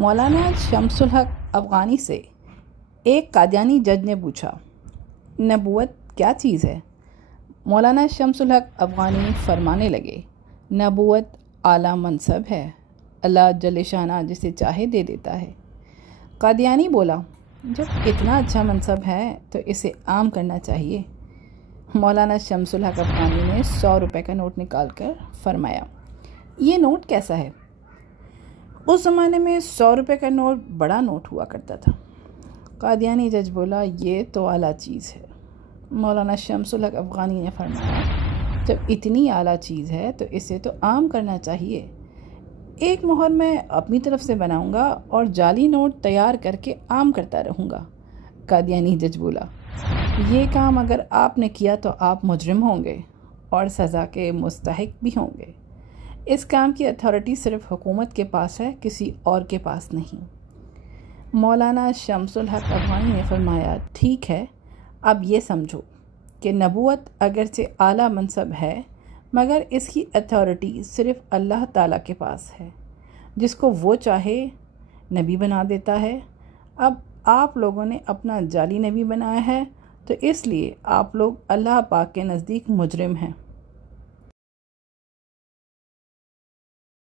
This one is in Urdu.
مولانا شمس الحق افغانی سے ایک قادیانی جج نے پوچھا، نبوت کیا چیز ہے؟ مولانا شمس الحق افغانی فرمانے لگے، نبوت اعلیٰ منصب ہے، اللہ جل شانہ جسے چاہے دے دیتا ہے۔ قادیانی بولا، جب اتنا اچھا منصب ہے تو اسے عام کرنا چاہیے۔ مولانا شمس الحق افغانی نے 100 روپے کا نوٹ نکال کر فرمایا، یہ نوٹ کیسا ہے؟ اس زمانے میں 100 روپے کا نوٹ بڑا نوٹ ہوا کرتا تھا۔ قادیانی جج بولا، یہ تو اعلیٰ چیز ہے۔ مولانا شمس الحق افغانی نے فرمایا، جب اتنی اعلیٰ چیز ہے تو اسے تو عام کرنا چاہیے۔ ایک مہر میں اپنی طرف سے بناؤں گا اور جعلی نوٹ تیار کر کے عام کرتا رہوں گا۔ قادیانی جج بولا، یہ کام اگر آپ نے کیا تو آپ مجرم ہوں گے اور سزا کے مستحق بھی ہوں گے۔ اس کام کی اتھارٹی صرف حکومت کے پاس ہے، کسی اور کے پاس نہیں۔ مولانا شمس الحق افغانی نے فرمایا، ٹھیک ہے، اب یہ سمجھو کہ نبوت اگرچہ اعلیٰ منصب ہے مگر اس کی اتھارٹی صرف اللہ تعالیٰ کے پاس ہے، جس کو وہ چاہے نبی بنا دیتا ہے۔ اب آپ لوگوں نے اپنا جعلی نبی بنایا ہے تو اس لیے آپ لوگ اللہ پاک کے نزدیک مجرم ہیں۔